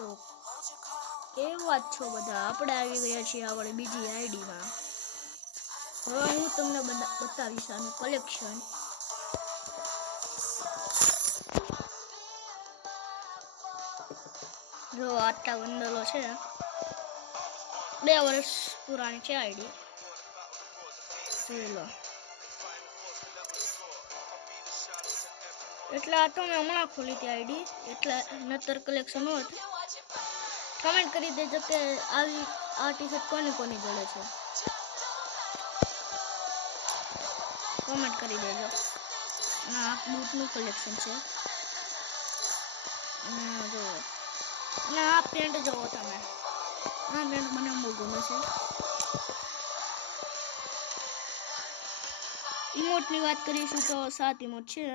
તો કેવા છો બધા? આપણે આવી ગયા છીએ આપણે બીજી આઈડીમાં. હવે હું તમને બતાવીશ આનું કલેક્શન. જો આટલા બંડલો છે, 2 વર્ષ પુરાણી છે આઈડી. જોઈ લો. એટલે આ તો મેં હમણાં ખોલી હતી આઈડી, એટલે નતર કલેક્શન હોત. કમેન્ટ કરી દેજો કે આવી આ ટી શર્ટ કોની કોની જોડે છે, કમેન્ટ કરી દેજો. અને આ બૂટનું કલેક્શન છે. અને જો અને આ પેન્ટ જોવો તમે, આ પેન્ટ મને બહુ ગમે છે. ઇમોટની વાત કરીશું તો 7 ઇમોટ છે,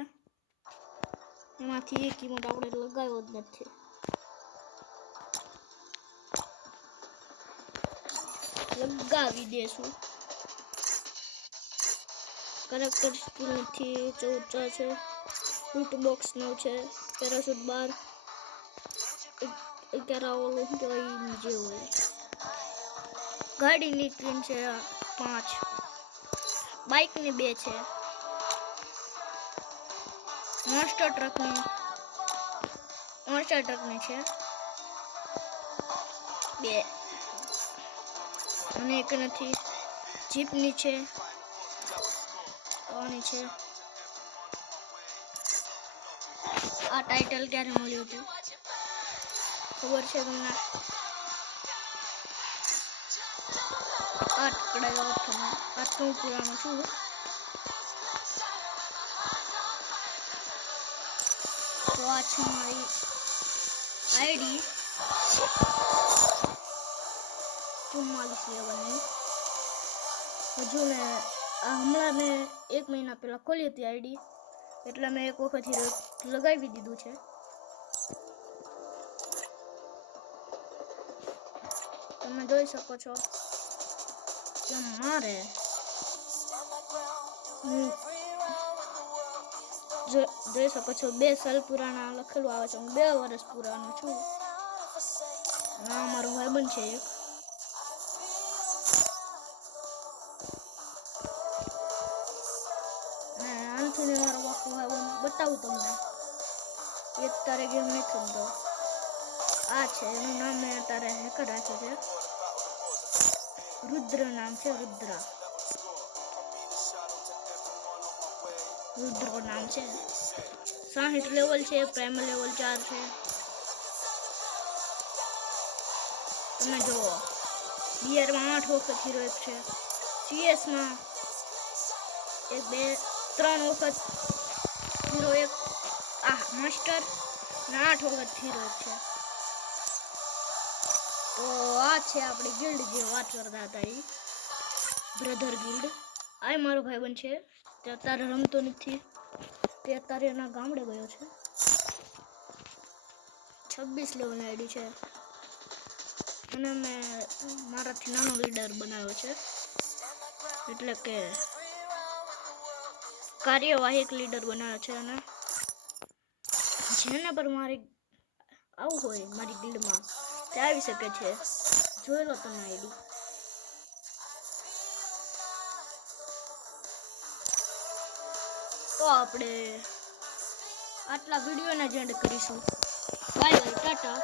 એમાંથી એક ઇમોટ આપણે લગાવ્યો જ નથી. લગાવી દેશું. કરેક્ટર સ્કીલ નથી, 14 છે. લૂટ બોક્સ 9 છે. પેરાશૂટ 12, 11 ઓલું જોઈ જે હોય. ગાડીની સ્કીન છે 5, બાઇકની 2 છે. મોન્સ્ટર ટ્રકની છે 2, અને એક નથી. જીપની છે 3 છે. આ ટાઇટલ ક્યારે મળ્યું હતું ખબર છે તમને? 8 કડાયો તમે. આ તો પુરાણો છું. તો આ છે મારી આઈડી 44 લેવલની. હજુ ને હમણાં મેં 1 મહિના પહેલા ખોલી હતી આઈડી, એટલે મેં એક વખત લગાવી દીધું છે. તમે જોઈ શકો છો કે મારે જોઈ શકો છો 2 સાલ પુરાણા લખેલું આવે છે. હું 2 વર્ષ પુરાનો છું. આ મારો ભાઈબંધ છે એક. આનથી મારો આખો ભાઈબંધ બતાવું તમને. એક તારે ગેમ નહીં ખરીદો. આ છે એનું નામ મેં અત્યારે હેકર રાખ્યું છે. રુદ્ર નામ છે, રુદ્ર નામ છે. 60 લેવલ છે. પ્રાઇમર લેવલ 4 છે. તમે જુઓ, બીઆરમાં 8 વખત હીરો એક છે. સીએસમાં 1 2 3 વખત હીરો એક. આ માસ્ટર ને 8 વખત હીરો એક છે. તો આ છે આપણી ગિલ્ડ જે વાત કરતા હતા, એ બ્રધર ગિલ્ડ. આ મારો ભાઈબંધ છે, તે અત્યારે રમતો નથી. તે અત્યારે એના ગામડે ગયો છે. 26 લેવલની આઈડી છે. અને મેં મારાથી નાનો લીડર બનાવ્યો છે, એટલે કે કાર્યવાહક લીડર બનાવ્યો છે. અને જેને પર મારી આવું હોય મારી ગિલ્ડમાં તે આવી શકે છે. જોઈ લો તમે આઈડી. તો આપણે આટલા વિડીયોને જ એન્ડ કરીશું. Bye bye, Tata.